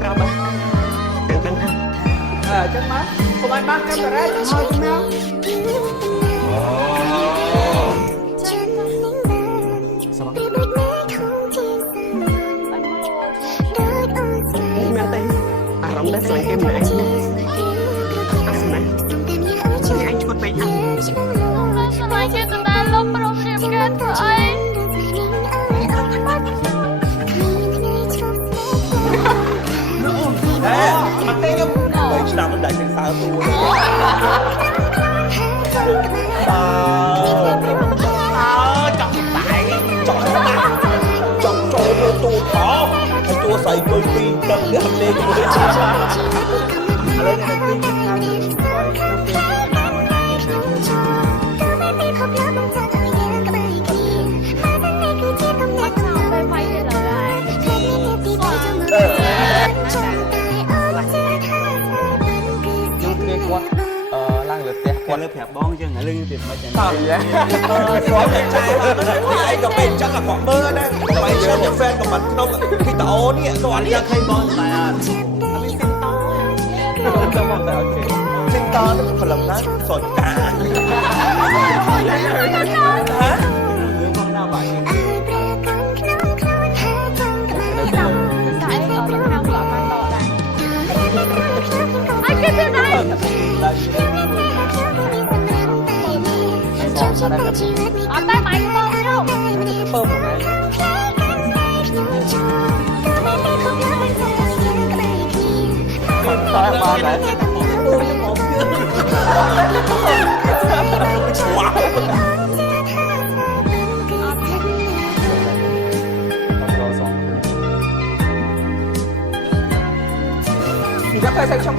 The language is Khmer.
ប្រើបាសដឹងអញ្ចឹងមកកុំឲ្យបាសកាមេរ៉ាទៅហើយជំនាញសបមានតែអារម្មណ៍ដែលស្លាញ់គេម្នាក់អាស្នាជាអញឈួតពេកអញស្លាញ់គេទៅដល់លំប្រមរៀបការធ្វើអីមកទេខ្ញុំ3ឆ្នាំមិនដាច់នឹងសើទូចង់តែចង់ចូលទៅទូថោហើយទួស្អីકોઈពីរទឹកនេះលេងមួយឥឡូវនេះពីឡើងលើផ្ទះគាត់លើប្រាប់បងចឹងឥឡូវទៀតមិនចឹងតើគាត់តែចាយហើយឯងក៏ពេលចឹងអាគាត់មើលណាបើជឿតែហ្វេនក៏មិនក្នុងវីដេអូនេះគាត់យកឃើញបងតែអត់មានសិនតទៅមកតែអូខេសិនតនឹងព្រលឹមណាសតកាហ៎រឿងបងណាបាយអត់តែម៉ៃបងខ្ញុំពើមកហើយគាត់តើមកដែរស្វាពីដល់តែខ្ញុំ